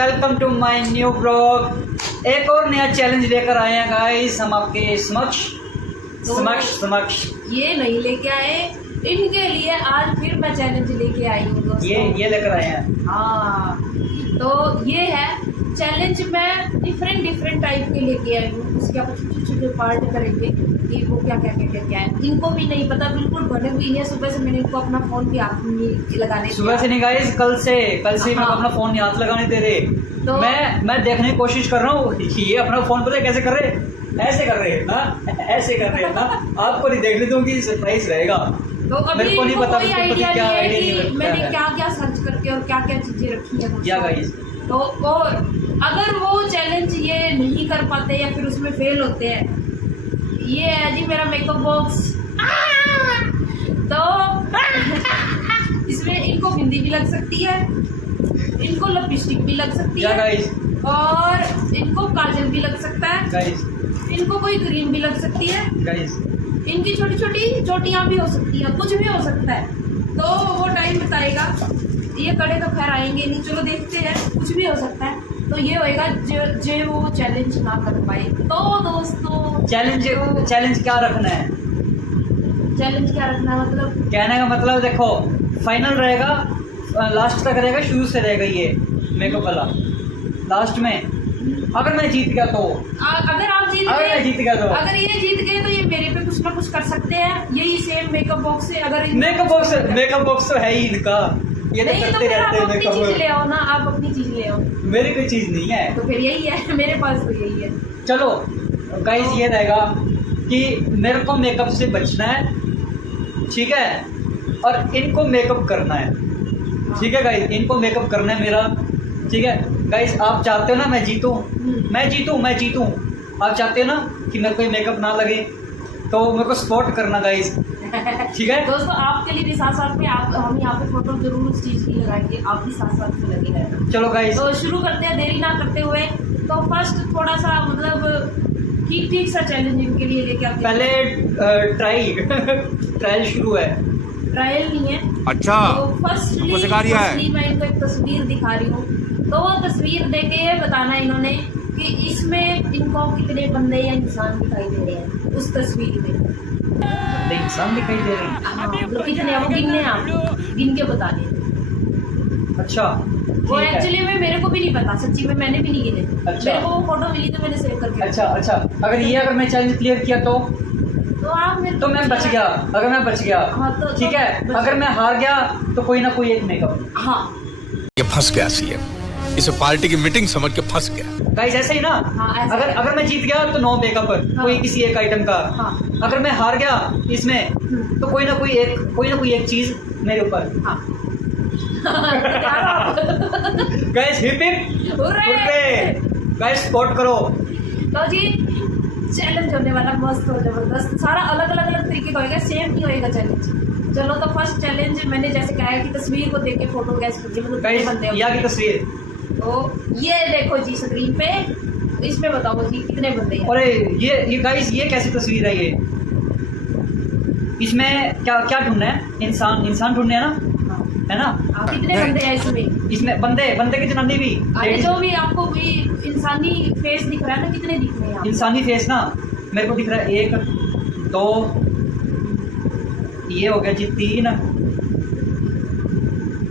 Welcome to my new blog. एक और नया चैलेंज लेकर आए हैं गाइस हम आपके समक्ष। ये नहीं लेके आए, इनके लिए आज फिर मैं चैलेंज लेके आई हूँ दोस्तों। ये लेकर आए हैं। हाँ, तो ये है चैलेंज। मैं डिफरेंट टाइप के लेके आई हूँ। उसके आप छोटे पार्ट करेंगे कि वो क्या है। इनको भी नहीं पता, बिल्कुल बने हुई है। सुबह से मैंने इनको अपना फोन भी हाथ में लगाने, सुबह से नहीं गाइस, कल से मैं अपना फोन हाथ लगाने दे रहे। तो मैं देखने की कोशिश कर रहा हूँ ये अपना फोन पता कैसे कर रहे, ऐसे कर रहे हैं ना, ऐसे कर रहे हैं ना। आपको नहीं देखने दूंगी, सरप्राइज रहेगा। तो अभी मेरे को नहीं पता कोई आइडिया नहीं है कि नहीं मैंने क्या सर्च करके और क्या चीजें रखी है क्या गाइस। तो और अगर वो चैलेंज ये नहीं कर पाते या फिर उसमें फेल होते हैं, ये है जी मेरा मेकअप बॉक्स। तो इसमें इनको बिंदी भी लग सकती है, इनको लिपस्टिक भी लग सकती है गाइस, और इनको काजल भी लग सकता है गाइस, इनको कोई क्रीम भी लग सकती है गाइस। इनकी छोटी छोटी चोटियां भी हो सकती है, कुछ भी हो सकता है। तो वो टाइम बताएगा। ये कड़े तो खैर आएंगे नहीं, चलो देखते हैं, कुछ भी हो सकता है। तो ये होएगा जो वो चैलेंज ना कर पाए। तो दोस्तों चैलेंज क्या रखना है? चैलेंज क्या रखना है मतलब, कहने का मतलब देखो, फाइनल रहेगा, लास्ट तक रहेगा, शुरू से रहेगा ये मेकअप वाला। लास्ट में अगर मैं जीत गया तो, अगर आप जीत अगर मैं गए, जीत गया तो, अगर ये जीत गए तो ये मेरे पे कुछ ना कुछ कर सकते हैं। यही सेम मेकअप बॉक्स से अगर मेकअप बॉक्स तो है ही इनका। ये तो नहीं, तो करते फिर आप रहते हैं अपनी चीज ले मेकअप। आओ ना, आप अपनी चीज ले आओ। मेरी कोई चीज नहीं है तो फिर यही है, मेरे पास तो यही है। चलो गाइस, ये रहेगा कि मेरे को मेकअप से बचना है, ठीक है, और इनको मेकअप करना है, ठीक है गाइस, इनको मेकअप करना है मेरा, ठीक है गाइस। आप चाहते हो ना मैं जीतूं, मैं जीतूं। आप चाहते हो ना कि मेरे को मेकअप ना लगे, तो मेरे को सपोर्ट करना गाइस, ठीक है दोस्तों। आपके लिए भी साथ में हम यहाँ पे फोटो जरूर उस चीज की लगाएंगे, आप भी साथ में लगे रहना। चलो गाइस, तो शुरू करते हैं देरी ना करते हुए। तो फर्स्ट थोड़ा सा मतलब ठीक सा चैलेंज इनके लिए लेके आते हैं। पहले ट्रायल शुरू है। ट्रायल नहीं है, अच्छा, तो फर्स्टली मैं इनको एक तस्वीर दिखा रही हूँ। तो वो तस्वीर देख के ये बताना इन्होंने कि इसमें इनको कितने बंदे या इंसान दिखाई दे रहे हैं उस तस्वीर में। इंसान दिखाई दे रहे हैं। हाँ, मतलब कितने वो गिनने, आप गिन के बताने। अच्छा, वो एक्चुअली में मेरे को भी नहीं पता, सच्ची में मैंने भी नहीं गिने। अच्छा। मेरे को वो फोटो मिली तो मैंने सेव करके अच्छा, अगर मैं चैलेंज क्लियर किया तो आप मेरे तो मैं बच गया। अगर मैं बच गया, हाँ, तो ठीक है। अगर मैं हार गया तो कोई ना कोई एक मेकअप। हाँ, ये फंस गया सीएम, इसे पार्टी की मीटिंग समझ के फंस गया। गाइस ऐसे ही ना। हाँ, ऐसे। अगर मैं जीत गया तो 9 मेकअप, हाँ। कोई किसी एक आइटम का। हाँ। अगर मैं हार गया इसमें तो कोई ना कोई एक चीज मेरे ऊपर। हाँ। Guys hip hip hurray! Guys support करो। तो जी चैलेंज होने वाला मस्त और जबरदस्त, सारा अलग अलग तरीके का होएगा, सेम नहीं होएगा चैलेंज। चलो तो फर्स्ट चैलेंज मैंने जैसे कहा है कि तस्वीर को देख के फोटो गैस कीजिए, मतलब गाइस कितने बंदे यहाँ की तस्वीर, तो ये देखो जी स्क्रीन पे, इसमें बताओ जी कितने बंदे हैं। अरे ये गाइस ये कैसी तस्वीर है ये? इसमें क्या ढूंढना है? इंसान ढूंढने हैं ना, है ना? कितने बंदे हैं इसमें बंदे की जनानी भी, अरे जो भी आपको भी इंसानी फेस दिख रहा है ना, कितने दिख रहे हैं? इंसानी फेस ना मेरे को दिख रहा है 1 2, ये हो गया जी 3,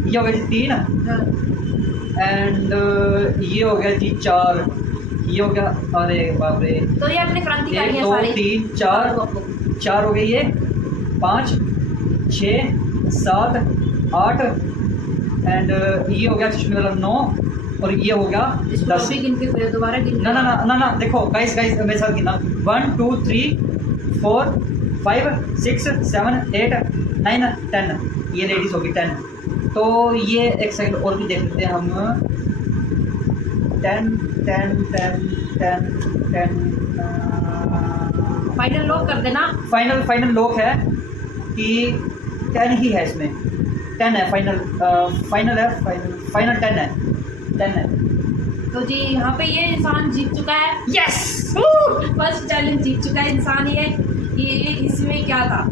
ये हो गया जी 3, एंड ये हो गया जी 4, ये हो गया, अरे बाप रे। तो ये अपने क्रांतिकारी 1 2 3 4 हो गई, ये 5 6 7 8, एंड ये हो गया चश्मे वाला 9, और ये हो गया 10। दोबारा गिन ना देखो गाइस मेरे साथ गिनना। 1 2 3 4 5 6 7 8 9 10, ये लेडीज होगी 10। तो ये एक सेकंड और भी देख लेते हैं हम। 10 10 10 10 10। फाइनल लॉक कर देना। फाइनल लॉक है कि 10 ही है इसमें, 10 है फाइनल, फाइनल 10 है। तो जी यहाँ पे ये इंसान जीत चुका है। यस, फर्स्ट चैलेंज जीत चुका है इंसान। ये इसमें क्या था,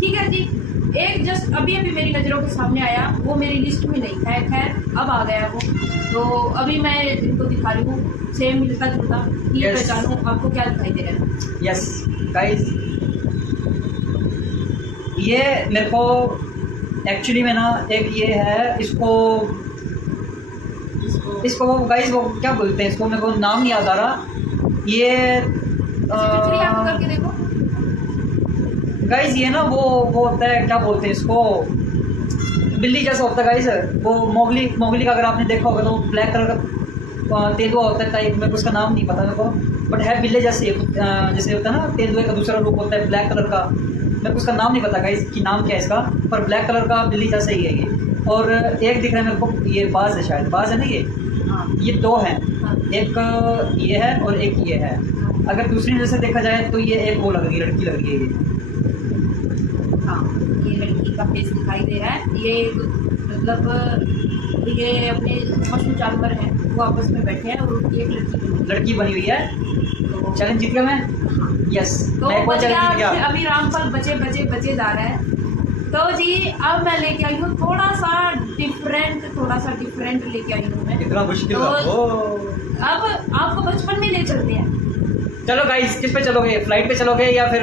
ठीक है जी। एक जस्ट अभी अभी मेरी नज़रों के सामने आया, वो मेरी लिस्ट में नहीं था, खैर अब आ गया वो, तो अभी मैं इनको दिखा रही हूँ, सेम मिलता जुलता, ये Yes. पहचानूँ। आपको क्या दिखाई दे रहा है? यस गाइस, ये मेरे को एक्चुअली में ना एक ये है, इसको गाइस वो क्या बोलते हैं, इसको मेरे को नाम नहीं याद आ रहा। ये फ्री आप करके देखो। गाइस ये ना वो होता है, क्या बोलते हैं इसको, बिल्ली जैसा होता है गाइस। वो मोगली का अगर आपने देखा होगा तो ब्लैक कलर का तेंदुआ होता है टाइप में, उसका नाम नहीं पता मेरे को, बट है बिल्ली जैसे, जैसे होता है ना तेंदुए का दूसरा रूप होता है ब्लैक कलर का, मेरे को उसका नाम नहीं पता गाइस कि नाम क्या है इसका, पर ब्लैक कलर का बिल्ली जैसा ही है ये। और एक दिख रहा है मेरे को, ये बाज है, शायद बाज है ना ये। हाँ ये दो हैं, हाँ एक ये है और एक ये है। अगर दूसरी नज़र से देखा जाए तो ये एक वो लग रही है, लड़की लग रही है ये। हाँ, ये लड़की का फेस दिखाई दे रहा है। ये मतलब ये अपने पशु जानवर हैं, वो आपस में बैठे हैं और उनकी एक लड़की बनी हुई है। तो चैलेंज जीत गया मैं। हाँ, यस, तो मैं बच चैलेंज जीत गया। गया। अभी रामफल बचे जा रहा है। तो जी अब मैं लेके आई हूँ थोड़ा सा डिफरेंट लेके आई हूँ मैं। इतना मुश्किल तो था। अब आपको बचपन में ले चलते हैं। चलो गाइस, किस पे चलोगे, फ्लाइट पे चलोगे या फिर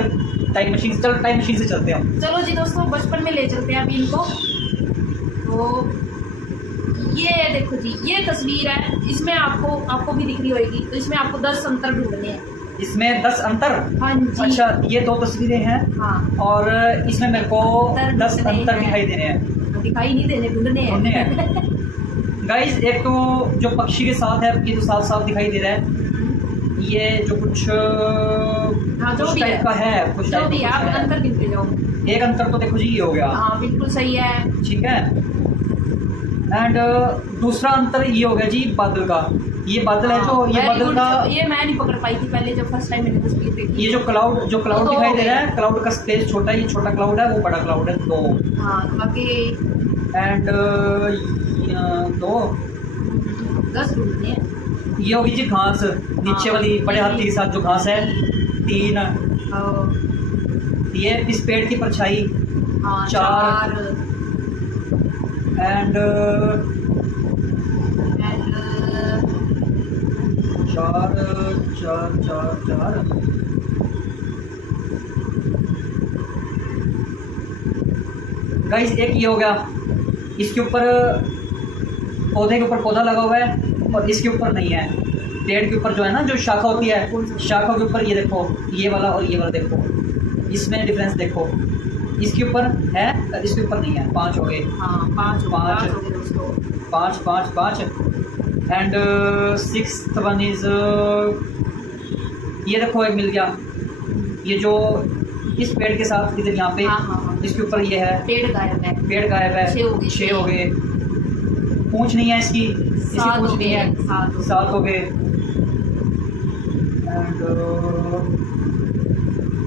टाइम मशीन से? चलो टाइम मशीन से चलते हैं हम। चलो जी दोस्तों, बचपन में ले चलते हैं अभी इनको। तो ये देखो जी, ये तस्वीर है, इसमें आपको भी दिख रही होगी, तो इसमें आपको 10 अंतर ढूंढने हैं। इसमें 10 अंतर? हाँ जी। अच्छा, ये 2 तस्वीरें हैं हाँ, और इसमें मेरे को 10 ढूंढने अंतर हैं। दिखाई दे रहे हैं। दिखाई नहीं देने, ढूंढने ढूंढने हैं। हैं। गाइस एक तो जो पक्षी के साथ है, ये तो साफ साफ दिखाई दे रहा है। ये जो कुछ हाँ, जो कुछ भी टाइप है, का है, कुछ जो टाइप भी है, आप का है। अंतर गिनते जाओ। एक अंतर तो देखो जी ये हो गया। हाँ बिल्कुल सही है। ठीक है। एंड दूसरा अंतर ये हो गया जी बादल का। ये बादल है जो, ये Very बादल good। का, ये मैं नहीं पकड़ पाई थी पहले जब फर्स्ट टाइम मैंने तस्वीर देखी। ये जो क्लाउड तो दिखाई हो दे रहा गए। है, क्लाउड का स्पेस छोटा, ये छोटा क्लाउड है, वो बड़ा क्लाउड है, 2। हाँ, बाकी एंड 2 10 ढूंढने हैं। ये होगी जी घास, नीचे वाली बड़े हाथी के साथ जो घास है, 3। और ये इस पेड़ की परछाई, हाँ, 4। एंड 4 गाइस एक ये हो गया, इसके ऊपर पौधे के ऊपर पौधा लगा हुआ है और इसके ऊपर नहीं है। पेड़ के ऊपर जो है ना, जो शाखा होती है, शाखा के ऊपर ये देखो, ये वाला और ये वाला देखो, इसमें डिफरेंस देखो। इसके ऊपर है, इसके ऊपर नहीं है। 5 हो गए। हाँ, 5 हो गए दोस्तों। 5 एंड 6th वन इज ये देखो, एक मिल गया। ये जो इस पेड़ के साथ इधर यहाँ पे, हाँ। इसके ऊपर ये है, पेड़ गायब है। पेड़ गायब है। 6 हो गए। पूंछ नहीं है इसकी 7 पूंछ हो नहीं है। गए। 7 हो गए। एंड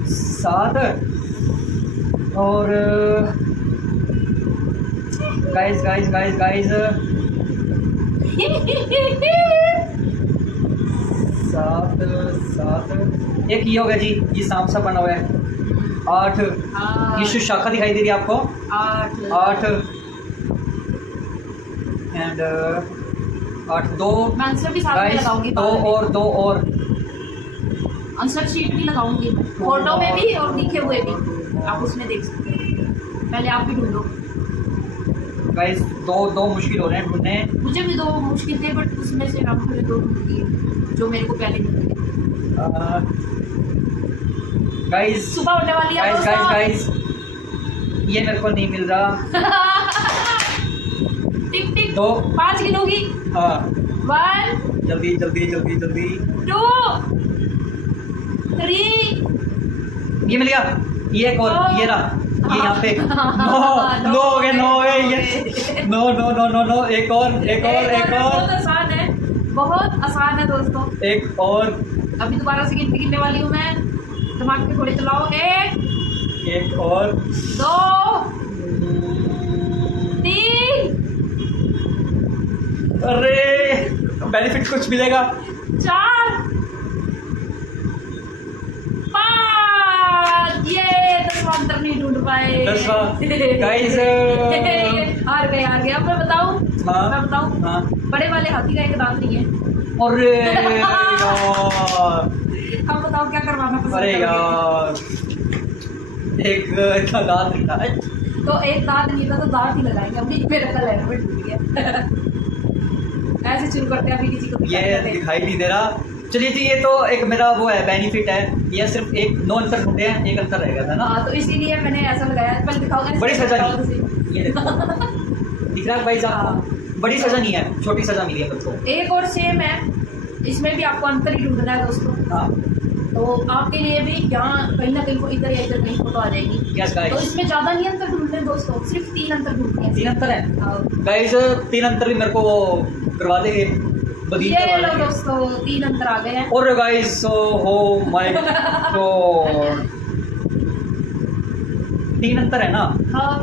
7 और गाइस 7 एक ये हो गया जी, ये सांप सा बना हुआ है। 8 ये जो शाखा दिखाई दे रही है आपको, 8 एंड 8 2 मैं आंसर भी साथ में गाइस, लगाऊंगी। 2 और आंसर शीट भी लगाऊंगी, फोटो में भी और लिखे हुए भी, आप उसमें देख सकते हैं। पहले आप भी ढूंढो। गाइस 2 मुश्किल हो रहे हैं ढूंढने। मुझे भी 2 मुश्किल थे, बट उसमें से आपको ने 2 ढूंढ दिए जो मेरे को पहले मिले। गाइस सुबह होने वाली है गाइस ये मेरे को नहीं मिल रहा। टिक टिक 2 5 गिनूंगी। हाँ 1 जल्दी 2 3 ये मिल गया। ये एक और, ये रहा, ये यहाँ पे। नो हो गए, 9 हो गए। ये नो एक और बहुत आसान है, बहुत आसान है दोस्तों। एक और, अभी दोबारा से गिनने वाली हूँ मैं, दिमाग पे थोड़े चलाओ। 1 एक और 2 3 अरे बेनिफिट कुछ मिलेगा। 4 5 ये 10वां अंतर नहीं ढूंढ पाए। 10वां गाइस हार गए अब मैं बताऊं। हाँ। मैं बताऊं। हाँ। बड़े वाले हाथी का एक दांत नहीं है। अरे यार, अब बताओ क्या करवाना पसंद अरे करोगे? यार एक इतना दांत नहीं था। तो एक दांत नहीं था तो दांत ही लगाएंगे। अभी मेरा कल हेलमेट टूट गया। ऐसे शुरू करते हैं, अभी किसी को ये दिखाई नहीं दे रहा। चलिए जी, ये तो एक मेरा वो है, बेनिफिट है। ये सिर्फ एक 9 अंतर ढूंढे हैं, एक अंतर रह गया था ना। हाँ, तो इसीलिए मैंने ऐसा लगाया। पहले दिखाओ ऐसे बड़ी सजा दिखाओ नहीं, ऐसे। ये देखो दिख रहा है भाई साहब, बड़ी सजा नहीं है, छोटी सजा मिली है मुझको। एक और सेम है, इसमें भी आपको अंतर ही ढूंढना है दोस्तों। हाँ तो आपके लिए भी यहाँ कहीं ना कहीं इधर या इधर कहीं फोटो आ जाएगी। यस तो गाइस, इसमें ज्यादा नहीं अंतर ढूंढते हैं दोस्तों, सिर्फ 3 अंतर ढूंढते हैं। 3 अंतर है हाँ। गाइस। 3 अंतर भी मेरे को वो करवा देंगे, बदील ये करवा लो देंगे। दोस्तों, 3 अंतर आ गए हैं। और गाइस हो माय गॉड, 3 अंतर है ना। हाँ,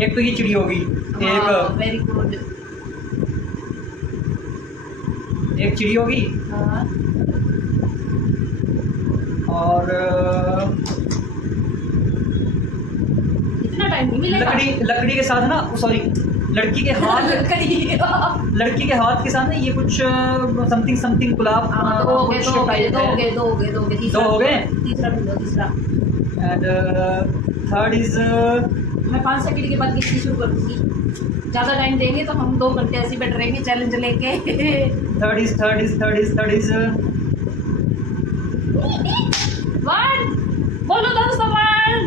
एक तो ये चिड़ी होगी, एक वेरी गुड। एक चिड़ी होगी, हाँ, और इतना टाइम नहीं मिलेगा। लकड़ी के साथ ना, सॉरी, लड़की के हाथ हाँ, लड़की के हाथ के साथ ना ये कुछ समथिंग गुलाब दो हो गए, कुछ दो हो गए, type दो हो है। गए, दो हो गए, दो हो गए। दो हो गए? तीसरा ढूंढो, तीसरा। एंड थर्ड इज, मैं 5 सेकंड के बाद किसकी शुरू कर दूंगी। ज्यादा टाइम देंगे तो हम 2 घंटे ऐसे ही बैठ रहेंगे चैलेंज लेके। थर्ड इज 1 बोलो दोस्तों, 1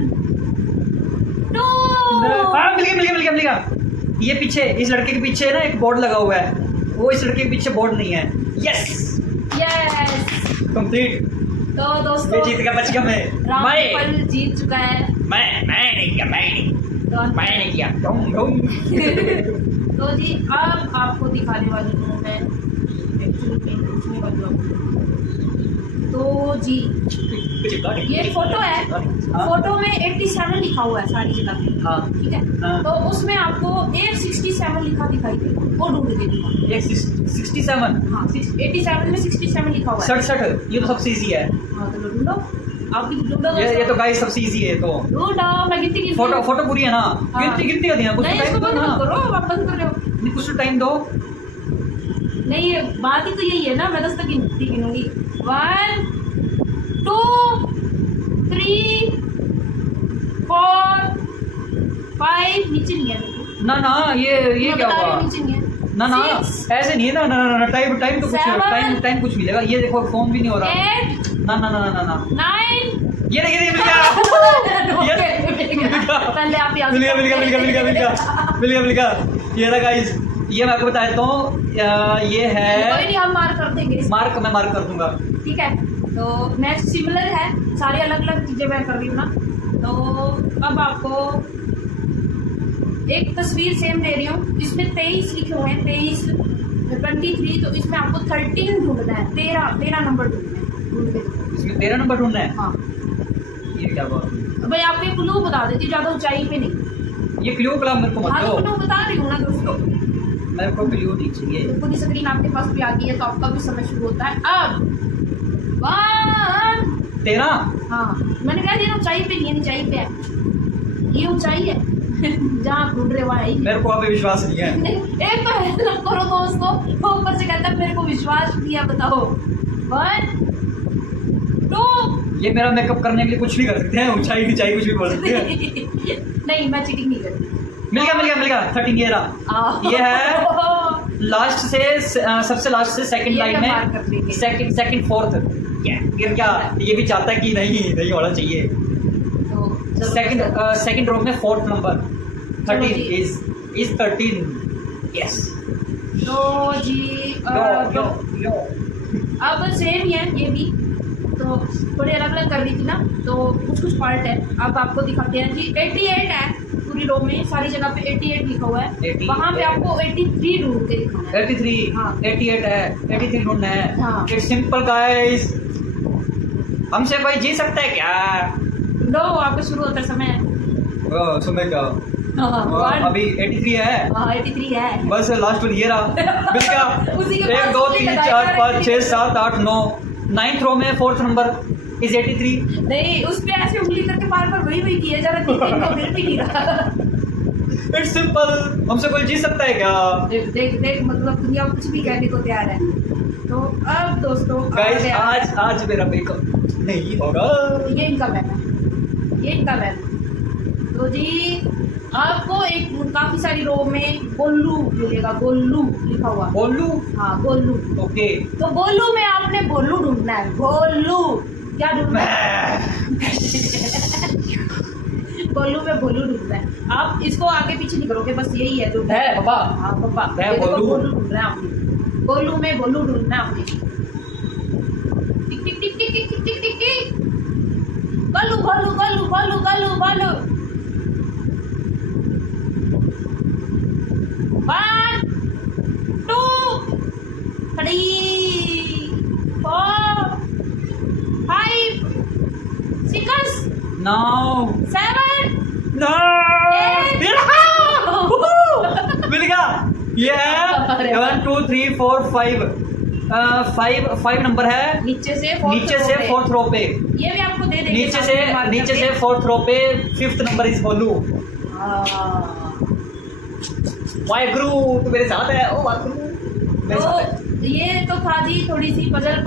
2। हाँ, मिल गया। ये पीछे, इस लड़के के पीछे ना एक बोर्ड लगा हुआ है, वो इस लड़के के पीछे बोर्ड नहीं है। Yes, yes. कंप्लीट। तो दोस्तों, ये जीत गया, बच गया मैं। रामफल जीत चुका है। मैं नहीं किया। ढूंढ। तो जी अब आपको दिखाने वाली हूँ मैं एक्चुअली पेन पूछने वाली हूँ। तो जी ये फोटो है, हाँ। फोटो में 87 लिखा हुआ है सारी जगह पे। हाँ। ठीक है। हाँ। तो उसमें आपको 167 लिखा दिखाई दे, वो ढूंढ के दिखाओ। एक 67, हाँ, 87 में 67 लिखा हुआ है। 67, ये तो सबसे इजी है। हाँ, तो ढूंढो, आप भी ढूंढो ये दोस्तों। तो गाइस सबसे इजी है। तो ढूंढो, मैं गिनती फोटो पूरी है ना। हाँ। गिनती का दिया, कुछ नहीं, टाइम इसको दो बंद ना। मत करो, आप बंद कर रहे हो। नहीं, कुछ टाइम दो। नहीं, ये बात ही तो यही है ना, मैं 10 तक गिनूंगी। 1 2 3 4 5। नीचे नहीं है, ना ये मैं क्या बता रही हुआ? हूँ, नीचे नहीं है। ना 6 ऐसे नहीं है ना। टाइम तो कुछ, 7 टाइम कुछ मिलेगा। ये देखो फोन भी नहीं हो रहा। 8 ना 9। ये देखिए, मिल गया। पहले आप यहाँ मिल गया। ये रहा गाइस, ये मैं आपको बता देता हूँ। ये कोई है नहीं, हम मार्क कर देंगे इसको। मैं मार्क कर दूंगा। ठीक है। तो नेक्स्ट सिमिलर है, सारी अलग अलग चीजें मैं कर रही हूँ ना। तो अब आपको एक तस्वीर सेम दे रही हूँ, इसमें 23 लिखे हुए हैं, 23 23। तो इसमें आपको 13 ढूंढना है, 13 नंबर ढूंढना है। ढूंढ के देखो। इसमें 13 नंबर ढूंढना है। हाँ, ये क्या हुआ? भाई आपको एक क्लू बता देती हूँ, ज्यादा ऊंचाई पे नहीं। ये क्लू क्लब मेरे को मत हाँ, तो दो। क्लू बता रही हूँ ना दोस्तों। मेरे को क्लू नहीं चाहिए। पूरी स्क्रीन आपके पास भी आ गई है, तो आपका भी समय शुरू होता है अब। 1। 13। हाँ, मैंने कहा दिया ना, ऊंचाई पे नहीं है, ऊंचाई पे है। ये ऊंचाई है जहाँ आप ढूंढ रहे हो, वहाँ है ही नहीं। मेरे को अभी विश्वास नहीं है। एक तो हेल्प करो दोस्तों, वो ऊपर से कहता है मेरे को विश्वास नहीं है। बताओ। 1 2। ये मेरा मेकअप करने के लिए कुछ भी कर सकते हैं, ऊंचाई कुछ भी बोल सकते हैं। नहीं, मैं चीटिंग नहीं करती। मिल गया 13। ये रहा। ये है लास्ट से सबसे लास्ट से सेकंड ये लाइन मैं मार्क कर देंगे। में, सेकंड फोर्थ। क्या ये भी चाहता है कि नहीं होना चाहिए। तो सेकंड रो में 4th number 13 ji. Is 13। Yes. तो जी अब सेम ही है ये भी, तो थोड़े अलग अलग कर रही थी ना, तो कुछ पार्ट है। अब आपको दिखाते हैं जी। 88 है पूरी रो में, सारी जगह पे 88 लिखा हुआ है। 88 वहाँ पे आपको 83 ढूंढ के दिखाना है। 83। हाँ। 88 है, 83 ढूंढना है। हाँ। It's simple guys. हमसे कोई जी सकता है क्या? लो, आपका शुरू होता है समय। सुबह क्या? हाँ, अभी 83 है। हाँ, 83 है। बस लास्ट वन ये रहा। मिल गया। उसी के 1 पास 2 उसी 3 का 4 5 डायरेक्ट 6 7 8 9। 9th रो में 4th नंबर इज 83। नहीं, उस पे ऐसे उंगली करके बार बार वही वही किया जा रहा है, इनको मिल भी नहीं रहा। इट्स सिंपल, हमसे कोई जीत सकता है क्या? देख देख देख, मतलब दुनिया कुछ भी कहने को तैयार है। तो अब दोस्तों गाइस आज मेरा मेकअप नहीं होगा। ये इनका मैन है, ये इनका मैन है। तो जी आपको एक काफी सारी रो में गोलू मिलेगा, गोलू लिखा हुआ। बोलू? हाँ गोलू। ओके। तो गोलू में आपने गोलू ढूंढना है, गोलू क्या ढूंढना है? गोलू में गोलू ढूंढना है। आप इसको आगे पीछे नहीं करोगे, बस यही है ढूंढना है। बाबा। हाँ बाबा, है ये देखो गोलू। गोलू ढूंढना है आपने, गोलू में गोलू ढूंढना है आपने। टिक टिक टिक टिक टिक टिक टिक टिक, गोलू गोलू गोलू गोलू गोलू गोलू। 1 2 3 4 5 6 नाउ 7 नो मिल गया। ये अरे है 1 2 3 4 5 5 नंबर है। नीचे से फोर्थ रो पे। ये भी आपको दे देंगे नीचे से फोर्थ रो पे 5th number is Golu. Waheguru तू मेरे साथ है। ओ वाहेगुरु मेरे साथ है। तो ये तो था जी थोड़ी सी पजल।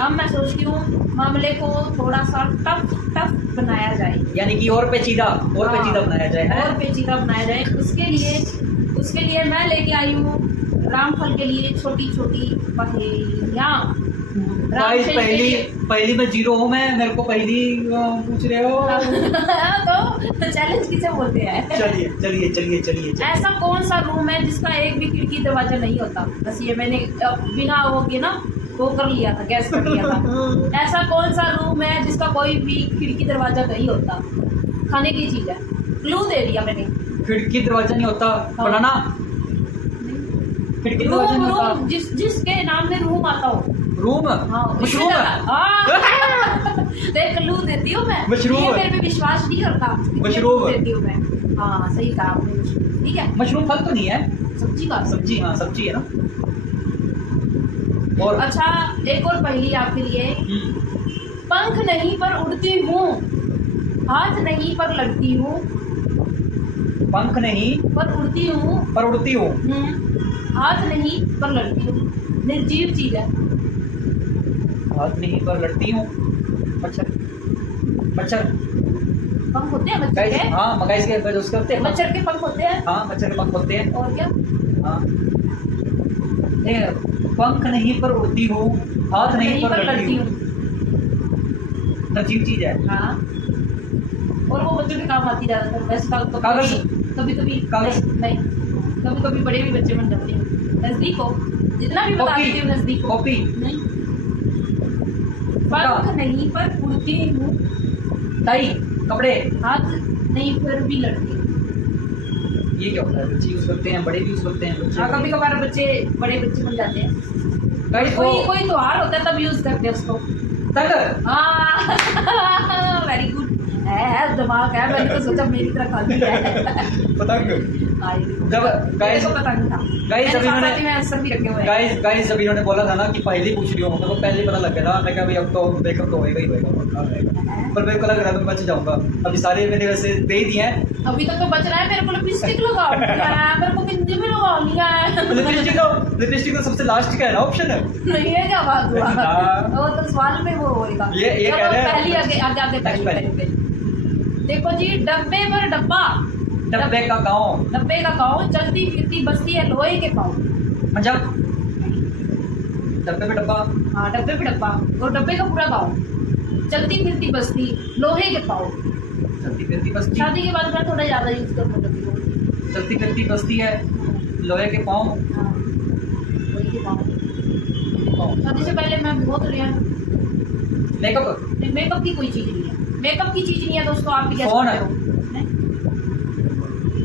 अब मैं सोचती हूँ मामले को थोड़ा सा टफ बनाया जाए, यानी कि और पेचीदा बनाया जाए है। और पेचीदा बनाया जाए। उसके लिए मैं लेके आई हूँ रामफल के लिए छोटी छोटी पहेलियाँ। गाइस पहली मैं 0 हूँ। मैं मेरे को पहली पूछ रहे हो। तो चैलेंज किसे बोलते हैं? चलिए। ऐसा कौन सा रूम है जिसका एक भी खिड़की दरवाजा नहीं होता? बस ये मैंने बिना हो गया ना वो कर लिया था, गैस कर लिया था। ऐसा कौन सा रूम है जिसका कोई भी खिड़की दरवाजा नहीं होता? खाने की चीज है, क्लू दे दिया मैंने। खिड़की दरवाजा नहीं होता। बनाना। खिड़की दरवाजा नहीं होता। रूम जिसके नाम में रूम आता हो। रूम। हाँ, मशरूम। देख क्लू देती हूँ मैं। मशरूम। ये मेरे पे विश्वास नहीं करता। मशरूम देती हूँ मैं। हाँ सही कहा आपने, मशरूम। ठीक है, मशरूम फल तो नहीं है। सब्जी का। सब्जी। हाँ सब्जी है ना। और अच्छा एक और पहेली आपके लिए। पंख नहीं पर उड़ती हूँ, हाथ नहीं पर लड़ती हूँ, पंख नहीं पर उड़ती हूँ, हाथ नहीं पर लड़ती हूँ। निर्जीव चीज है। हाथ नहीं पर लड़ती हूँ। मच्छर। पंख होते हैं मच्छर के। हाँ मगाइस के उसके होते हैं। मच्छर के पंख होते हैं। हाँ मच्छर के पंख होते हैं। और क्या? हाँ पंख नहीं पर उड़ती हूँ, हाथ नहीं पर लड़ती हूँ। अजीब चीज है। हाँ, और वो बच्चों के काम आती ज्यादातर। वैसे तो कागज। कभी कागज। नहीं, कभी बड़े भी बच्चे बन जाते हैं। नजदीक हो, जितना भी बता देती हूँ नजदीक हो। कॉपी। नहीं, पंख नहीं पर उड़ती हूँ, टाई। कपड़े। हाथ नहीं पर भी लड़ती हूँ। ये क्या होता है? बच्चे यूज करते हैं, बड़े भी यूज करते हैं। हाँ, कभी कभार बड़े बच्चे बन जाते हैं। गाइस कोई त्योहार होता है तब यूज करते हैं उसको। तगर। हाँ वेरी गुड है, दिमाग है। मैंने तो सोचा मेरी तरह खाली है। पतंग। जब गाइस पता नहीं था। गाइस अभी मैंने आंसर भी रखे हुए हैं। गाइस अभी इन्होंने बोला था ना कि पहले पूछ रही हूँ, मेरे को पहले पता लग गया था। मैं क्या भाई अब तो मेकअप तो होएगा ही होएगा, पर मेरे को लग रहा था मैं बच जाऊंगा। अभी सारे मैंने वैसे दे ही दिए हैं। अभी तक तो बच रहा है। मेरे को लिपस्टिक लगाओ, मेरे को बिंदी भी लगानी है। लिपस्टिक तो सबसे लास्ट का है ना ऑप्शन है। नहीं है, क्या बात हुआ? हाँ। वो तो सवाल में वो होएगा। ये कह रहे हैं। पहली आगे पहली। देखो जी, डब्बे पर डब्बा, डब्बे का गाँव, चलती फिरती बस्ती है लोहे के पाँव। मतलब डब्बे पे डब्बा। हाँ, डब्बे पे डब्बा और डब्बे का पूरा गाँव, चलती फिरती बस्ती लोहे के पाँव। चलती फिरती बस्ती। शादी के बाद मैं थोड़ा ज्यादा यूज करूँगा डब्बे को। चलती फिरती बस्ती है, लोहे के पाँव। हाँ, लोहे के पाँव। शादी से पहले मैं बहुत रेयर। मेकअप की कोई चीज नहीं है। मेकअप की चीज नहीं है दोस्तों। आप भी क्या कौन है?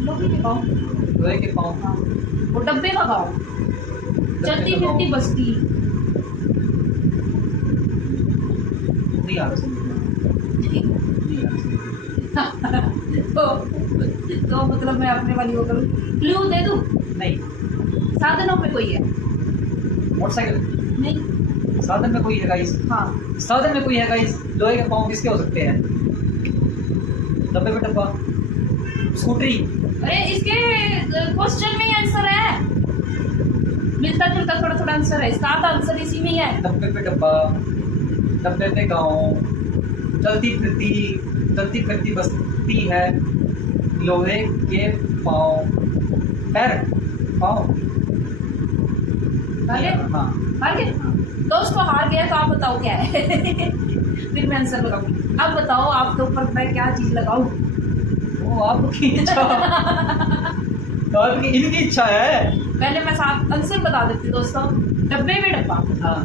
लोहे के पाँव। लोहे के पाँव। हाँ, वो डब्बे का गाँव, चलती फिरती बस्ती। नहीं आ रहा। तो मतलब मैं अपने वाली वो करूँ। क्लू दे दूँ? नहीं। साधनों में कोई है? मोटरसाइकिल। नहीं। साधन में कोई है गाइस, हाँ साधन में कोई है गाइस। लोहे के पाँव किसके हो सकते हैं? डब्बे में डब्बा, स्कूटरी। अरे इसके क्वेश्चन में ही आंसर है, मिलता जुलता थोड़ा थोड़ा आंसर है इसका, आधा आंसर इसी में ही है। डब्बे पे डब्बा, डब्बे पे गाँव, चलती फिरती बस्ती है, लोहे के पाँव, पैर, पाँव। आगे हाँ हार गए दोस्तों, हार गया तो आप बताओ क्या है। फिर मैं आंसर लगाऊंगी। अब बताओ आपके ऊपर मैं क्या चीज लगाऊं? वो आपकी इच्छा, तो आपकी इनकी इच्छा है। पहले मैं साथ आंसर बता देती हूँ दोस्तों। डब्बे में डब्बा, हाँ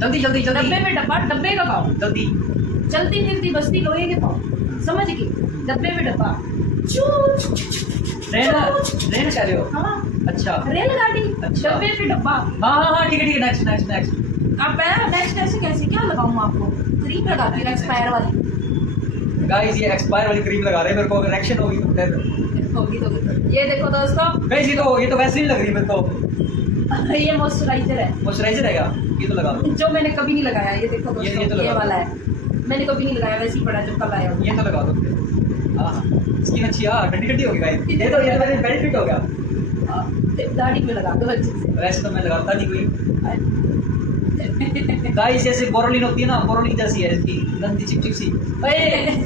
जल्दी जल्दी जल्दी, डब्बे में डब्बा, डब्बे का पाँव, जल्दी। चलती फिरती बस्ती, लोहे के पाँव। समझ गई? डब्बे में डब्बा, ट्रेन, ट्रेन कह रहे हो? हाँ अच्छा रेलगाड़ी, अच्छा। डब्बे में डब्बा। हाँ हाँ हाँ, ठीक है नेक्स्ट नेक्स्ट नेक्स्ट। अब मैं नेक्स्ट कैसे कैसे क्या लगाऊं आपको? क्रीम लगाती हूँ एक्सपायर वाली। गाइस ये एक्सपायर वाली क्रीम लगा रहे हैं, मेरे को अगर एक्शन होगी तो फिर होगी तो ये देखो दोस्तों, गाइस ये तो वैसे ही लग रही है मेरे को। ये मॉइस्चराइजर है मॉइस्चराइजर है क्या? ये तो लगा दो, जो मैंने कभी नहीं लगाया। ये देखो दोस्तों, ये तो लगा ये दो। वाला है, मैंने कभी नहीं लगाया, वैसे ही पड़ा जो कल आया। ये तो लगा दो। हाँ स्किन अच्छी, हाँ ठंडी ठंडी होगी गाइस। ये तो मेरे बेनिफिट हो गया। दाढ़ी पे लगा दो अच्छे से। वैसे तो मैं लगाता नहीं कोई। गाइस ऐसे बोरोलिन होती है ना, बोरोलिन जैसी है इसकी, गंदी चिपचिप सी।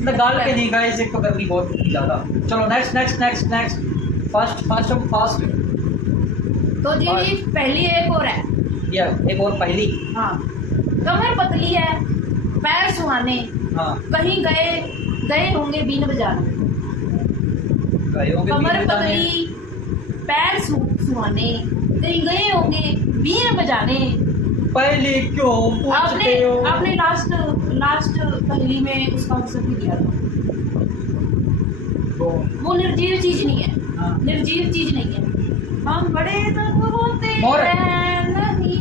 मैं गाल पे नहीं गाइस, एक तो गर्मी बहुत ज्यादा। चलो next next next next, fast fast fast. तो जी और- पहली एक और है। या एक और पहली। हाँ, कमर पतली है, पैर सुहाने, हाँ कहीं गए होंगे बीन बजाने। गए होंगे कमर बीन बजाने। पतली, पैर सुहाने, कहीं गए होंगे बीन बजाने। पहले क्यों आपने पूछते हो? आपने लास्ट पहली में उसका आंसर भी दिया था। वो निर्जीव चीज नहीं है, हाँ। निर्जीव चीज नहीं है। हम बड़े तंग होते मोर। हैं नहीं,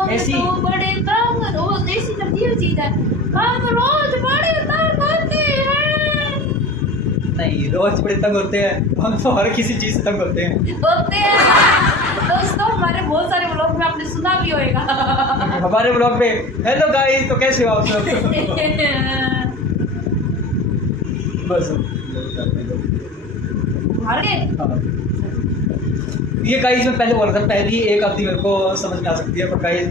हम ऐसी- तो बड़े तंग, वो ऐसी निर्जीव चीज है। हम रोज बड़े तंग होते हैं। नहीं, रोज बड़े तंग होते हैं हम तो, हर किसी चीज से तंग होते हैं। होते हैं दोस्तों, हमारे बहुत सारे व्लॉग में आपने सुना भी होएगा। हमारे ब्लॉग में हेलो गाइस, तो कैसे हो आप सब? बस हार गए। हाँ। ये गाइस मैं पहले बोल रहा था, पहली एक आधी मेरे को समझ में आ सकती है, पर गाइस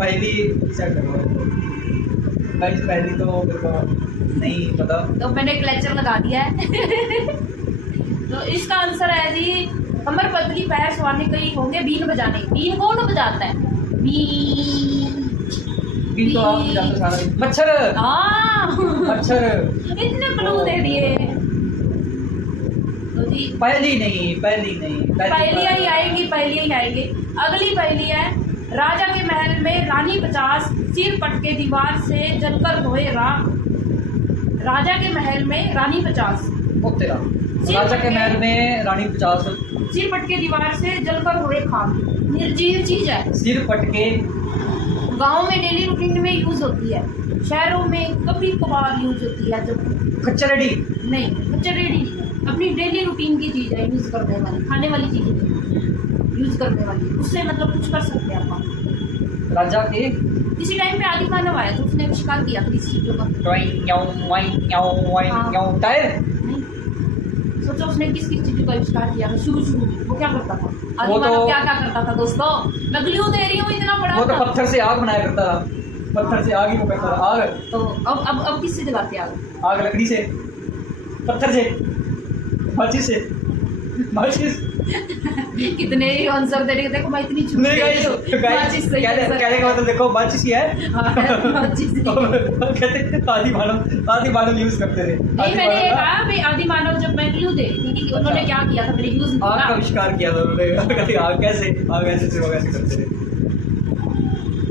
पहली चेक करो गाइस, पहली तो मेरे को नहीं पता। तो मैंने एक लेक्चर लगा दिया है। तो इसका आंसर है जी, कमर पतली, पैर सुहाने, कहीं होंगे बीन बजाने। बीन कौन बजाता है? बीन। बीन तो आप जानते हो सारा। मच्छर, हाँ, मच्छर। इतने क्लू दे दिए। तो जी पहली नहीं पहलियाँ ही आएंगी, पहलियाँ ही आएंगी। अगली पहली है, राजा के महल में रानी 50, सिर पटके दीवार से जलकर होए राख। राजा के महल में रानी 50, वो तेरा राजा के महल में रानी 50, सिर पटके दीवार से जलकर होए खाक। निर्जीव चीज है, सिर पटके। गांव में डेली रूटीन में यूज होती है, शहरों में कभी कभार यूज होती है। जब खच्चरडी नहीं, बच्चे रेडी अपनी डेली रूटीन की चीज है, यूज करने वाली, खाने वाली चीज है, यूज करने वाली, उससे मतलब कुछ कर सकते हैं आप। राजा के इसी टाइम पे आदि मानव आया तो उसने आविष्कार किया था इस चीजों का। टायर। नहीं, सोचो उसने किस किस चीजों का आविष्कार किया था शुरू में, वो क्या करता था? आदि वो तो- मानव क्या क्या करता था दोस्तों? मैं क्लू दे रही हूँ, इतना बड़ा वो तो था। पत्थर से आग बनाया करता था, पत्थर से आग ही को करता था। आग, तो अब किससे जलाते हैं आग? आग लकड़ी से, पत्थर से, माचिस से, माचिस। कितने ही आंसर दे रहे, देखो मैं इतनी झूठी नहीं हूँ। माचिस सही आंसर है। कहने का मतलब देखो, माचिस ही है। हाँ, माचिस ही। कहते आदि मानव यूज करते थे। नहीं, मैंने ये कहा भाई आदि मानव, जब मैं क्लू दे रही थी कि उन्होंने क्या किया था, मैंने यूज आग का आविष्कार किया था उन्होंने। कहते आग कैसे वो कैसे करते थे,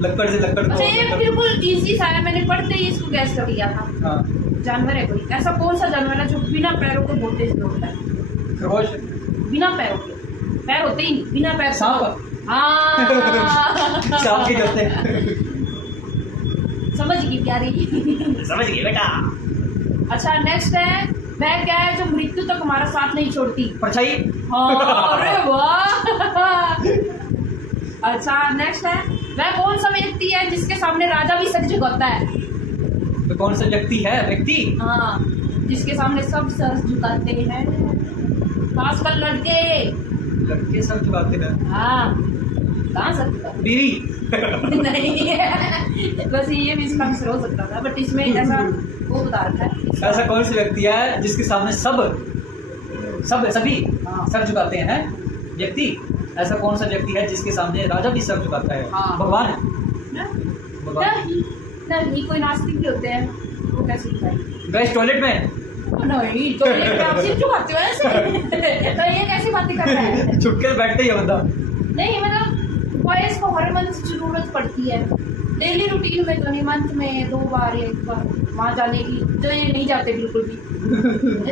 लकड़ से लकड़ अच्छा, ये को। बिल्कुल इजी सा है, मैंने पढ़ते ही इसको गैस कर लिया था। हाँ, जानवर है कोई, ऐसा कौन सा जानवर है जो बिना पैरों के बहुत तेज दौड़ता है? खरगोश। बिना पैरों के, पैर होते ही नहीं, बिना पैर के। सांप। हाँ, सांप के जलते। समझ गई प्यारी। समझ गए बेटा। अच्छा, नेक्स्ट है, वह क्या है जो मृत्यु तक हमारा साथ नहीं छोड़ती? परछाई। हाँ, अरे वाह। अच्छा, नेक्स्ट है, वह कौन सा व्यक्ति है जिसके सामने राजा भी सर झुकाता है? तो कौन सा व्यक्ति है? व्यक्ति हाँ, जिसके सामने सब सर झुकाते हैं, खासकर लड़के। लड़के सब झुकाते हैं। हाँ, कहाँ सर झुकाते? बीवी नहीं, बस ये भी इसका आंसर हो सकता था, बट इसमें ऐसा वो बता रखा है। ऐसा कौन सा व्यक्ति है जिसके सामने सभी हाँ। सर झुकाते हैं? व्यक्ति, ऐसा कौन सा व्यक्ति है जिसके सामने राजा भी सर झुकाता है? हाँ। भगवान। नहीं, कोई नास्तिक भी होते हैं, वो कैसे होता है? गाइस टॉयलेट में नहीं, टॉयलेट में आप सिर्फ झुकाते हो ऐसे? तो ये कैसी बातें कर रहा है? झुक कर बैठते ही है बंदा। नहीं, मतलब बॉयज को हर मंथ जरूरत पड़ती है, डेली रूटीन में तो नहीं, मंथ में 2 बार या 1 बार वहाँ जाने की, जो ये नहीं जाते बिल्कुल भी,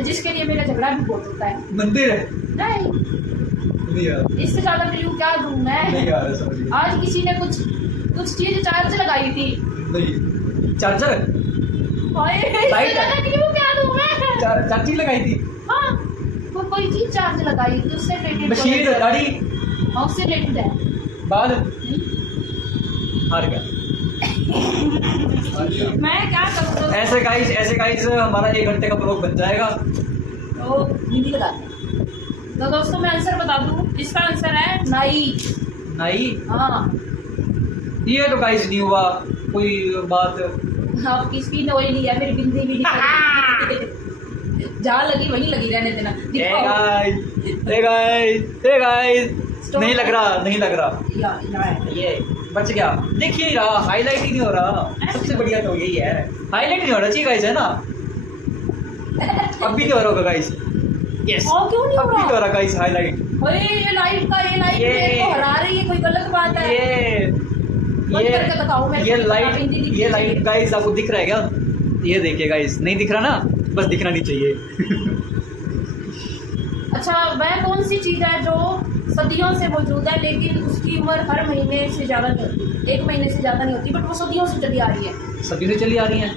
जिसके लिए मेरा झगड़ा भी बहुत होता है। मंदिर है नहीं, यार, इससे ज्यादा क्ल्यू क्या दूं मैं? नहीं यार, समझ गई। आज किसी ने कुछ चीज चार्ज लगाई थी। नहीं, चार्जर इससे ज्यादा क्ल्यू क्या दूं मैं? चार्जिंग लगाई थी। हाँ, कोई चीज चार्ज लगाई थी, उससे रिलेटेड। मशीन, गाड़ी, हाँ, उससे रिलेटेड है। बाल। हार गया। मैं क्या करूँ? ऐसे गाइस हमारा 1 घंटे का ब्लॉग बन जाएगा। तो हिंदी लगाते हैं। तो दोस्तों मैं आंसर बता दूं, इसका आंसर है नाई। नहीं, हाँ, ये तो गाइस नहीं हुआ कोई बात। आपकी स्किन ऑयली है, मेरी बिंदी भी नहीं जहाँ लगी वहीं लगी रहने देना। हे गाइस, नहीं लग रहा। ये बच गया। देखिए रहा, हाईलाइट ही नहीं हो रहा। सबसे बढ़िया तो यही है, हाईलाइट नहीं होना चाहिए गाइस, है ना? अब भी नहीं हो रहा होगा गाइस। यस, क्यों नहीं अब भी नहीं हो रहा गाइस हाईलाइट। ये लाइट मेरे को हरा रही है, कोई गलत बात है? करके बताओ मैं। ये लाइट गाइस आपको दिख रहा है क्या? ये देखिए गाइस, नहीं दिख रहा ना, बस दिखना नहीं चाहिए। अच्छा, वह कौन सी चीज है जो सदियों से मौजूद है लेकिन उसकी उम्र हर महीने से ज्यादा नहीं होती? 1 महीने से ज्यादा नहीं होती, बट वो सदियों से चली आ रही है। सदियों से चली आ रही हैं?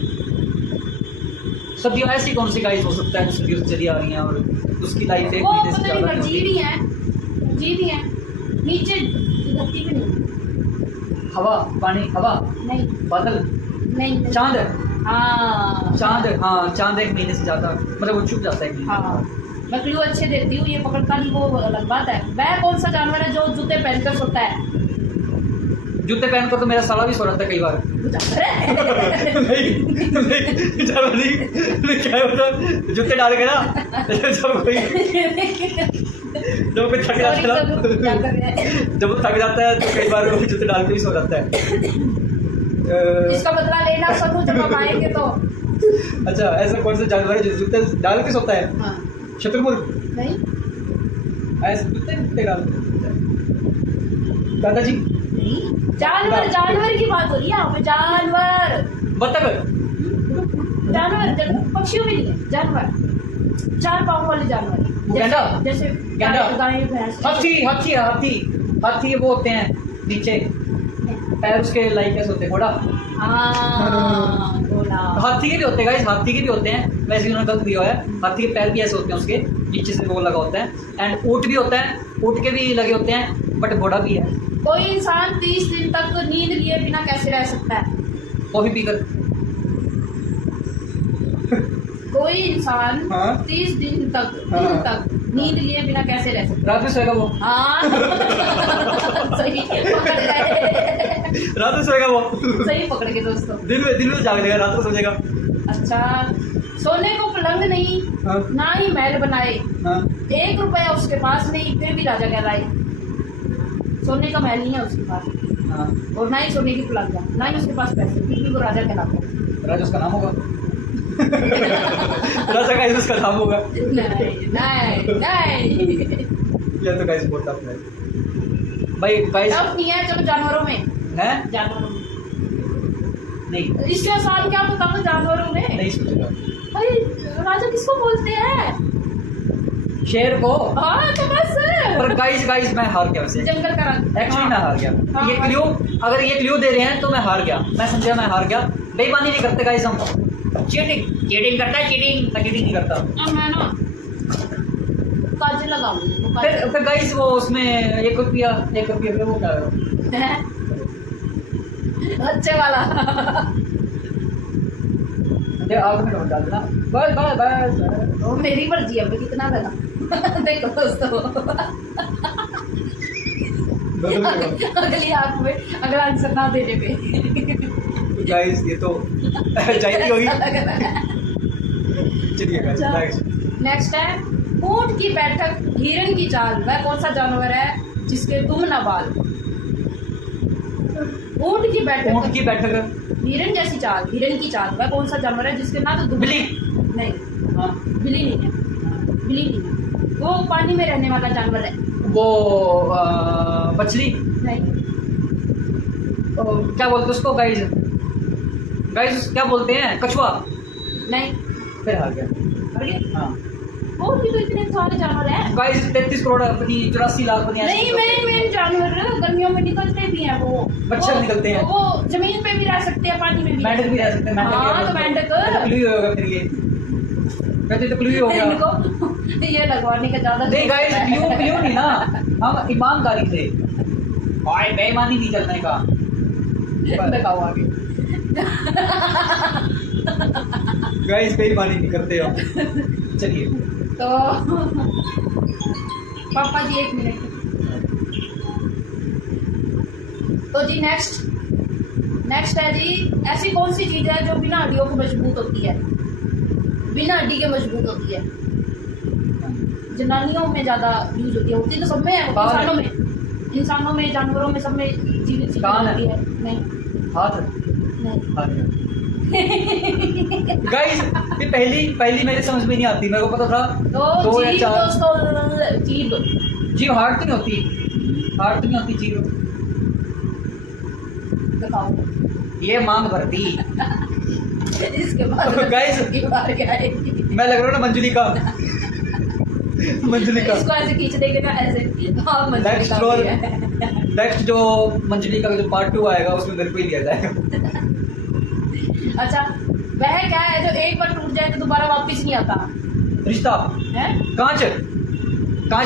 सदियों ऐसी कौन सी गाइस हो सकता है जो सदियों से चली आ रही हैं और उसकी लाइफ 1 वो महीने से पता ज्यादा नहीं, नहीं जीव होती? ही है, नीचे धरती पे नहीं। हवा, पानी, हवा नहीं, बादल, नहीं, चांद। हाँ, चांद 1 महीने से ज्यादा, मतलब वो छुप जाता है। हाँ, मैं क्लू अच्छे देती हूँ, ये पकड़ता नहीं वो अलग बात है। वह कौन सा जानवर है जो जूते पहनकर सोता है? जूते पहनकर तो मेरा साला भी सो रहता है कई बार। नहीं, क्या होता, जूते डाल के ना, जब कोई थक जाता है जब वो थक जाता है तो कई बार वो जूते डाल के भी सो जाता है। इसका बदला लेना सब, जब हम आएंगे तो। अच्छा, ऐसा कौन सा जानवर है जो जूते डाल के सोता है? हाँ। शत्रुमुर्ग। नहीं, ऐसे जूते डाल के दादाजी। जानवर की बात हो रही है यहाँ पे। जानवर, बतख। पक्षियों में नहीं है, जानवर, 4 पाँव वाले जानवर, गैंडा। जैसे गैंडा। गाय, भैंस। हाथी वो होते हैं नीचे पैर उसके लाइक कैसे होते हैं? घोड़ा। हाँ, घोड़ा। हाथी के भी होते हैं गाइस, हाथी के भी होते हैं, वैसे उन्होंने गलत दिया है। हाथी के पैर भी ऐसे होते हैं, उसके नीचे से वो लगा होता है। एंड ऊँट भी होता है, ऊँट के भी लगे होते हैं, बट घोड़ा भी है। कोई इंसान 30 दिन तक नींद लिए बिना कैसे रह सकता है? कॉफी पीकर। कोई इंसान हाँ? 30 दिन तक हाँ। नींद लिए बिना कैसे रह सकता रात में सोएगा वो। है? हाँ, सही पकड़ गए। रात में सोएगा वो। सही पकड़ के दोस्तों। दिन में जाग लेगा, रात को सो जाएगा। अच्छा, सोने को पलंग नहीं, हाँ? ना ही महल बनाए, हाँ? 1 रुपया उसके पास नहीं, फिर भी राजा कहलाए। सोने का महल नहीं है उसके पास, हाँ? और ना ही सोने की पलंग है, ना ही उसके पास पैसे, फिर भी वो राजा कहलाता है। राजा उसका नाम होगा। राजा गाइस उसका नाम होगा। नहीं। ये तो गाइस बहुत टफ है भाई। गाइस टफ नहीं है, चलो जानवरों में। है? जानवरों में नहीं, इससे आसान क्या बता दो जानवरों में? नहीं सोचेगा। भाई, राजा किसको बोलते हैं? शेर को। हाँ, तो बस। पर गाइस मैं हार गया वैसे। जंगल का राजा। एक्चुअली मैं हार गया। हाँ, ये क्ल्यू, अगर ये क्ल्यू दे रहे हैं तो मैं हार गया। मैं समझा मैं हार गया। बेईमानी नहीं करते गाइस हम। चीटिंग करता है, चीटिंग नहीं करता। अब मैं ना काजल लगाऊंगी। फिर गाइस वो उसमें 1 रुपया फिर वो क्या है? अच्छे वाला। आग में डाल देना, बस बस बस। वो मेरी मर्जी है, मैं कितना देना। देखो दोस्तों, अगली आंख में अगला आंसर ना देने पे गाइस ये तो जाती होगी। ऐसा लग रहा है। चलिए गाइस अच्छा। नेक्स्ट। नेक्स्ट है ऊंट की बैठक हिरन की चाल, वह कौन सा जानवर है जिसके दुम ना बाल। ऊंट की बैठक ऊंट की बैठक, हिरन जैसी चाल, हिरन की चाल, वह कौन सा जानवर है जिसके ना तो दुम बिल्ली। नहीं, हाँ, बिल्ली नहीं है, बिल्ली नहीं है, वो पानी में रहने वाला जानवर है। वो मछली, नहीं, क्या बोलते हैं उसको गाइस, गाइस क्या बोलते हैं, कछुआ। नहीं, फिर आ गया। अरे हाँ और भी तो इतने सारे जानवर हैं। गाइस 33 करोड़ अपनी 84 लाख अपनी ऐसे नहीं, निकलते हैं। मेन जानवर गर्मियों में निकलते भी हैं वो। मच्छर वो- निकलते हैं। वो जमीन पे भी रह सकते हैं, पानी में भी। मेंढक भी रह सकते हैं। मेंढक हाँ, क्या तो बोलते हैं? मेंढक। ये तो क्लू ही होगा फिर ये। कहते तो क्लू ही हो गया। इनको ये लगवाने का ज्यादा नहीं गाइस शौक क्लू है। क्लू नहीं ना, हम ईमानदारी से भाई बेईमानी नहीं करने का। बताओ आगे। गाइस बेईमानी नहीं करते हम। चलिए तो पापा जी 1 मिनट। तो जी नेक्स्ट है जी, ऐसी कौन सी चीज है जो बिना हड्डियों के मजबूत होती है, बिना हड्डी के मजबूत होती है, जनानियों में ज्यादा यूज होती है तो सब में है, इंसानों में, जानवरों में, सब में जीवित सी कान है। होती है। नहीं, हाथ नहीं। गाइस ये पहली मेरे समझ में नहीं आती, मेरे को पता था तो 2 या जीभ 4। दोस्तों, जीभ। जीव हार्ट तो नहीं होती, हार्ट तो नहीं होती जीव। बताओ। ये मांग भरती। इसके बाद Guys, की बार क्या आएगी? मैं लग रहा हूँ ना मंजुली का। मंजुली का इसको ऐसे खींच देंगे ना, ऐसे। हाँ, मंजुली नेक्स्ट का फ्लोर, भी है। नेक्स्ट जो मंजुली का जो पार्ट 2 आएगा उसमें मेरे को ही लिया जाएगा। अच्छा, वह क्या है जो एक बार टूट जाए तो दोबारा वापस नहीं आता रिश्ता, है? कांच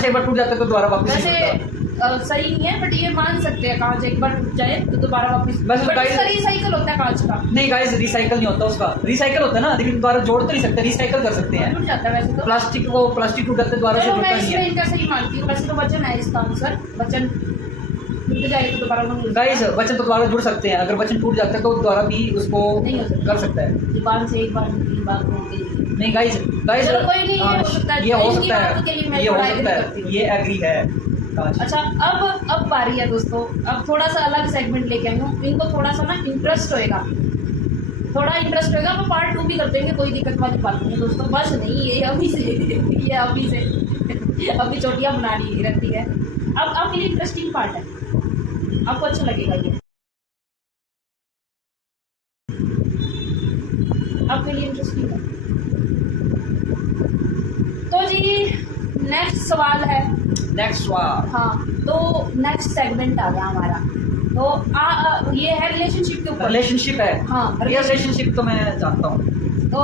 एक बार टूट जाता है तो दोबारा वापस नहीं वैसे होता। सही नहीं है, बट ये मान सकते हैं कांच एक बार टूट जाए तो दोबारा वापस। बस बट guys- उसका रिसाइकल होता है कांच का। नहीं गाइस रिसाइकल नहीं होता उसका, रिसाइकल होता है ना लेकिन दोबारा जोड़ तो नहीं सकते, रिसाइकल कर सकते हैं। टूट जाता है वैसे तो। प्लास्टिक टूट जाता है दोबारा से चलो जुड़ता मैं नहीं इसमें है। इनका सही मानती हूँ, वैसे तो वचन है इसका आंसर, वचन टूट जाए तो दोबारा नहीं होता। गाइस वचन तो दोबारा जुड़ सकते हैं, अगर वचन टूट जाता है तो दोबारा भी उसको नहीं हो सकता। कर सकता है। जुबान से एक बार 3 बार बोलते हैं। नहीं गाइस चलो कोई नहीं, ये हो सकता है। ये हो इनकी सकता बातों के लिए मैं है, ये हो थोड़ा सकता agree करती है, हूँ। ये एग्री है। कांच। अच्छा, अब बारी है दोस्तों, अब थोड़ा सा अलग सेगमेंट लेके आई हूँ, इनको थोड़ा सा ना इंटरेस्ट होएगा, तो पार्ट 2 भी कर देंगे, कोई दिक्कत वाली बात नहीं है दोस्तों। बस नहीं, ये अभी से अभी चोटियाँ बना ली रहती है। अब आपके लिए इंटरेस्टिंग पार्ट है, आपको अच्छा लगेगा ये, आपके लिए इंटरेस्टिंग है। तो जी नेक्स्ट सवाल है। नेक्स्ट सवाल। हाँ, तो नेक्स्ट सेगमेंट आ गया हमारा, तो ये है रिलेशनशिप के ऊपर। रिलेशनशिप है। हाँ, ये रिलेशनशिप तो मैं जानता हूँ। तो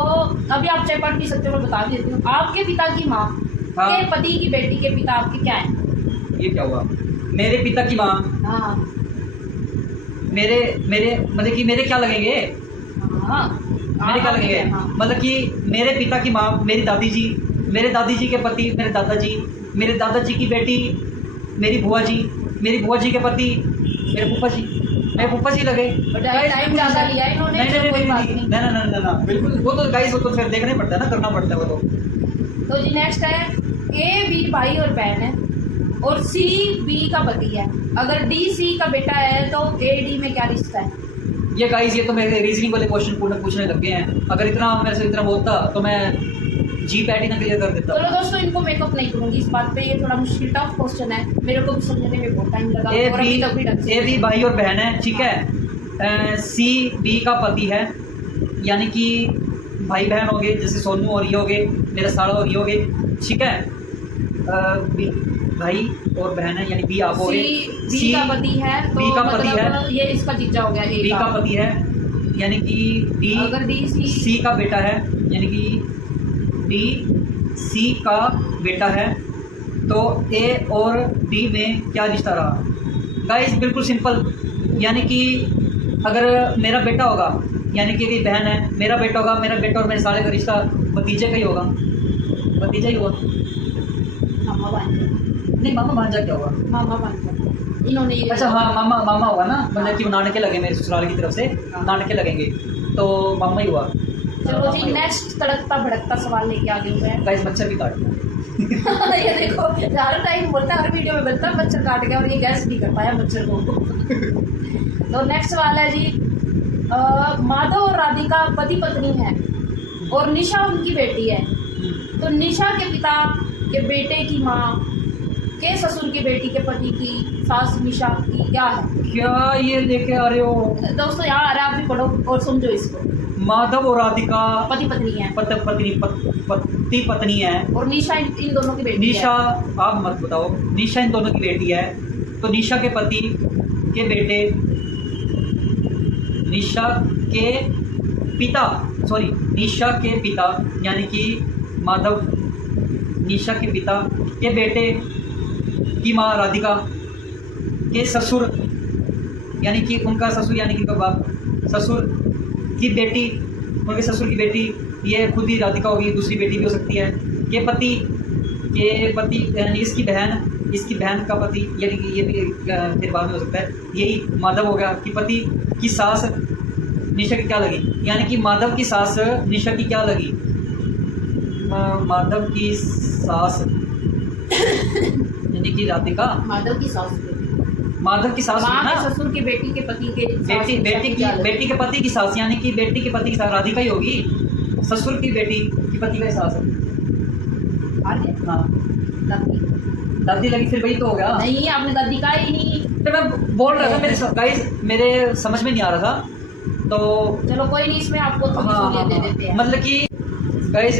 अभी आप चाहे पढ़ भी सकते हो, मैं बता देती हूँ। आपके पिता की माँ हाँ। के पति की बेटी के पिता आपके क्या है? ये क्या हुआ? मेरे पिता की माँ, हाँ, मेरे मतलब कि मेरे क्या लगेंगे? हाँ, मेरे क्या लगेंगे? हाँ। मतलब कि मेरे पिता की माँ मेरी दादी जी, मेरे दादी जी के पति मेरे दादाजी, मेरे दादाजी की बेटी मेरी बुआ जी, मेरी बुआ जी के पति मेरे फूफा जी, मेरे फूफा जी लगे। बट टाइम ज़्यादा लिया इन्होंने, नहीं चलो कोई बात नहीं। ना बिल्कुल, वो तो गाइस वो तो फिर देखना ही पड़ता है ना, करना पड़ता है वो तो। तो जी नेक्स्ट है, ए बी भाई और बहन है और सी बी का पति है, अगर डी सी का बेटा है तो ए डी में क्या रिश्ता है? ये गाइस ये तो मेरे रीजनिंग वाले क्वेश्चन पूछने लग गए हैं। अगर इतना मेरे से इतना बोलता तो मैं जी पैटी ना क्लियर कर देता। चलो दोस्तों, इनको मेकअप नहीं करूंगी इस बात पे, ये थोड़ा मुश्किल टफ क्वेश्चन है, मेरे को भी समझने में बहुत टाइम लगा। ए और अभी तक भी ढंग से बी भाई और बहन है, ठीक है। सी बी का पति है, यानी कि भाई बहन हो गए, जैसे सोनू और ये हो गए, मेरा साड़ा और ये हो गए, ठीक है। बी भाई और बहन है, यानी बी आप हो गए। बी का पति है तो बी का पति मतलब है, ये इसका जीजा हो गया, ए बी का पति है, यानी कि डी अगर डी सी का बेटा है, यानी कि डी सी का बेटा है, तो ए और डी में क्या रिश्ता रहा? गाइस बिल्कुल सिंपल, यानी कि अगर मेरा बेटा होगा यानी कि भी बहन है, मेरा बेटा होगा, मेरा बेटा और मेरे साले का रिश्ता भतीजे का ही होगा, भतीजा ही होगा। मामा भांजा, नहीं मामा भांजा क्या होगा? मामा भांजा इन्होंने ये अच्छा हाँ मामा होगा ना, मतलब कि वो नानके लगे मेरे ससुराल की तरफ से, नानके लगेंगे तो मामा ही हुआ। चलो जी नेक्स्ट तड़कता भड़कता सवाल लेके आ गए हैं। गाइस मच्छर भी काट दिया। ये देखो हर टाइम बोलता है, हर वीडियो में बोलता है मच्छर काट गया, और ये गैस नहीं कर पाया मच्छर को। तो नेक्स्ट सवाल है जी, माधव और राधिका पति पत्नी है और निशा उनकी बेटी है, तो निशा के पिता के बेटे की माँ के ससुर की बेटी के पति की सास निशा की क्या है? क्या ये लेके आ रहे हो? दोस्तों यहाँ आ रहा है, आप भी पढ़ो और समझो इसको। माधव और राधिका पति पत्नी है पति पत्नी है और निशा इन दोनों की बेटी निशा है। आप मत बताओ, निशा इन दोनों की बेटी है, तो निशा के पति के बेटे, निशा के पिता, सॉरी निशा के पिता यानी कि माधव, निशा के पिता के बेटे की माँ राधिका के ससुर यानी कि उनका ससुर यानी कि उनका बाप, ससुर की बेटी, उनके ससुर की बेटी, ये खुद ही राधिका होगी, दूसरी बेटी भी हो सकती है, के पति यानी इसकी बहन का पति, यानी कि ये भी फिर बाद में हो सकता है, यही माधव हो गया कि पति की सास निशा की क्या लगी, यानी कि माधव की सास निशा की क्या लगी, माधव की सास यानी कि राधिका, माधव की सास माँ के ना, ससुर की बेटी के पति के बेटी के पति की सास यानी कि बेटी के पति की सास राधिका ही होगी, ससुर की बेटी की पति का सास है। हाँ दादी लगी, फिर वही तो हो गया। नहीं आपने दादी का ही नहीं, तो मैं बोल रहा था मेरे समझ में नहीं आ रहा था, तो चलो कोई नहीं, इसमें आपको हाँ, दे देते हैं। मतलब कि गाइस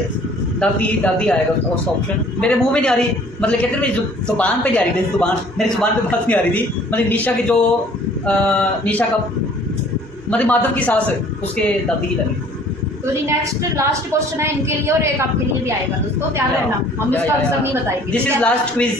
दादी आएगा उसका ऑप्शन, मेरे मुंह में नहीं आ रही, मतलब कहते हैं मेरी जुबान पे नहीं आ रही थी, मेरी जुबान पे बात नहीं आ रही थी, मतलब निशा की जो निशा का मतलब माधव की सास है उसके दादी की लगी। तो जी नेक्स्ट लास्ट क्वेश्चन है इनके लिए और एक आपके लिए भी आएगा दोस्तों, ध्यान रखना, हम इसका आंसर नहीं बताएंगे। This is last quiz.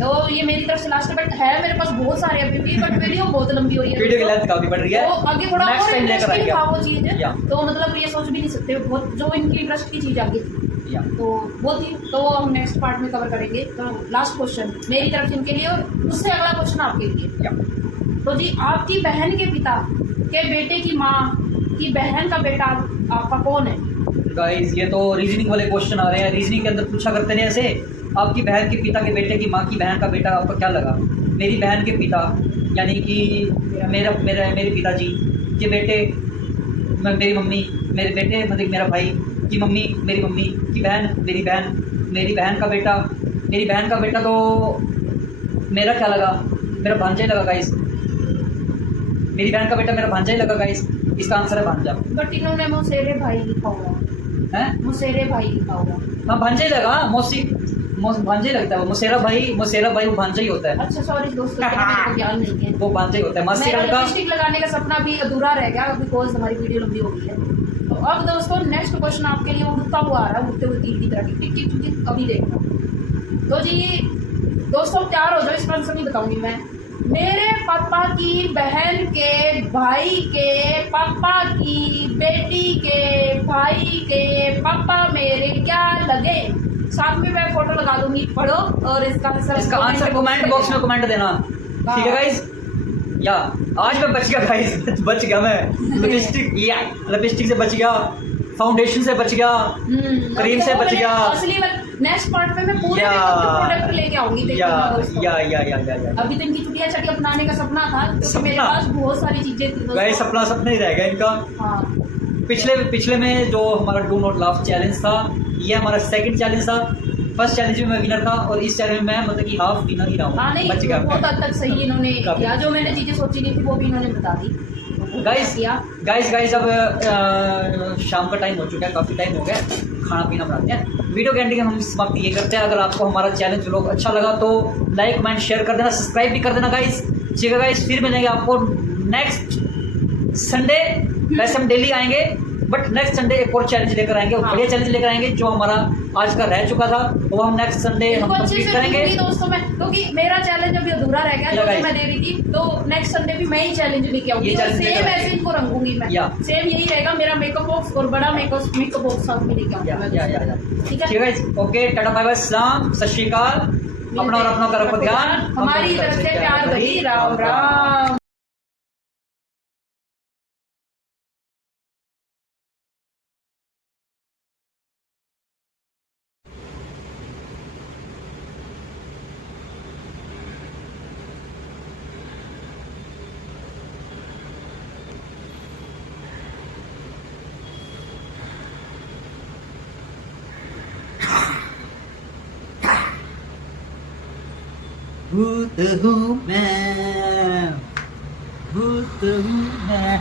तो ये मेरी तरफ से लास्ट, बट है मेरे पास बहुत सारे अभी भी, बट वीडियो बहुत लंबी हो रही है, वीडियो की लेंथ काफी बढ़ रही है, तो आगे थोड़ा नेक्स्ट और टाइम लेकर इंटरेस्टिंग आएंगे था वो चीज, या तो मतलब ये सोच भी नहीं सकते बहुत जो इनकी इंटरेस्ट की चीज आगे थी, या तो वो थी, तो हम नेक्स्ट पार्ट में कवर करेंगे। तो लास्ट क्वेश्चन मेरी तरफ से इनके लिए और उससे अगला क्वेश्चन आपके लिए। या तो जी आपकी बहन के पिता के बेटे की माँ की बहन का बेटा आपका कौन है? गाइस ये तो रीजनिंग वाले क्वेश्चन आ रहे हैं, रीजनिंग के अंदर पूछा करते हैं ऐसे, आपकी बहन के पिता के बेटे की माँ की बहन का बेटा आपको क्या लगा? मेरी बहन के पिता यानी कि मेरे पिताजी के बेटे, मेरी मम्मी, मेरे बेटे मतलब मेरा भाई की मम्मी, मेरी मम्मी की बहन, मेरी बहन का बेटा, मेरी बहन का बेटा, तो मेरा क्या लगा? मेरा भांजा ही लगा गाइस, मेरी बहन का बेटा मेरा भांजा ही लगा गाइस, इसका आंसर है भांजा। बट इन्होंने मुसेरे भाई लिखा हुआ है, मुसेरे भाई लिखा हुआ। हाँ भांजा ही लगा, भांजा ही लगता है वो, मुसेरा भाई वो भांजा ही होता है। अच्छा सॉरी दोस्तों, मेरे को ज्ञान नहीं है, वो भांजा ही होता है। मासी मेरा लड़का लिपस्टिक लगाने का सपना भी अधूरा रह गया बिकॉज हमारी वीडियो लंबी हो गई है। तो अब दोस्तों नेक्स्ट क्वेश्चन आपके लिए उड़ता हुआ आ रहा है, उड़ते हुए तीर की तरह टिक टिक टिक टिक, अभी देखना। तो जी दोस्तों तैयार हो जाओ, इसका आंसर नहीं बताऊंगी मैं। मेरे पापा की बहन के भाई के पापा की बेटी के भाई के पापा मेरे क्या लगे? साथ में मैं फोटो लगा दूंगी, पढ़ो और इसका आंसर कमेंट बॉक्स में कमेंट देना, ठीक है गाइस? या आज मैं बच गया गाइस, बच गया मैं, लिपस्टिक से बच गया, फाउंडेशन से बच गया, क्रीम से बच गया। असली नेक्स्ट पार्ट में मैं पूरे प्रोडक्ट लेके आऊंगी, या अभी तो इनकी चुटिया चटी अपनाने का सपना था, क्योंकि मेरे पास बहुत सारी चीजें थी गाइस, सपना ही रह गया इनका। हाँ पिछले में जो हमारा डू नॉट लाफ चैलेंज था, ये हमारा सेकंड चैलेंज था। फर्स्ट चैलेंज में मैं विनर था और इस चैलेंज में मैं मतलब कि हाफ विनर ही रहा हूँ। हाँ नहीं, बच गया बहुत हद तक सही इन्होंने किया, जो मैंने चीजें सोची नहीं थी वो भी इन्होंने बता दी। गाइस अब शाम का टाइम हो चुका है, काफ़ी टाइम हो गया, खाना पीना बनाते हैं। वीडियो के एंडिंग में हम समाप्त ये करते हैं। अगर आपको हमारा चैलेंज लोग अच्छा लगा तो लाइक कमेंट शेयर कर देना, सब्सक्राइब भी कर देना गाइस, ठीक है गाइस? फिर मिलेंगे आपको नेक्स्ट संडे, वैसे हम डेली आएंगे बट नेक्स्ट संडे एक और चैलेंज लेकर आएंगे, हाँ। बढ़िया चैलेंज लेकर आएंगे जो हमारा आज का रह चुका था, वो हम नेक्स्ट संडे हम इनको अच्छे कंप्लीट से करेंगे। दूंगी दोस्तों मैं, क्योंकि मेरा चैलेंज अभी अधूरा रह गया जो लगाइए। मैं दे रही थी, तो नेक्स्ट संडे भी मैं ही चैलेंज लेके आऊंगी ये और challenge सेम लेकर ऐसे आएंगे। इनको रंगूंगी मैं, या। सेम यही रहेगा मेरा मेकअप बॉक्स और बड़ा मेकअप बॉक्स साथ में लेके आऊंगी मैं दोस्तों। ठीक है, ओके, टाटा बाय बाय, सलाम, सत श्री अकाल, अपना और अपनों का रखो ध्यान, हमारी तरफ से प्यार भरी राम राम। भूत हूँ मैं, भूत हूँ मैं।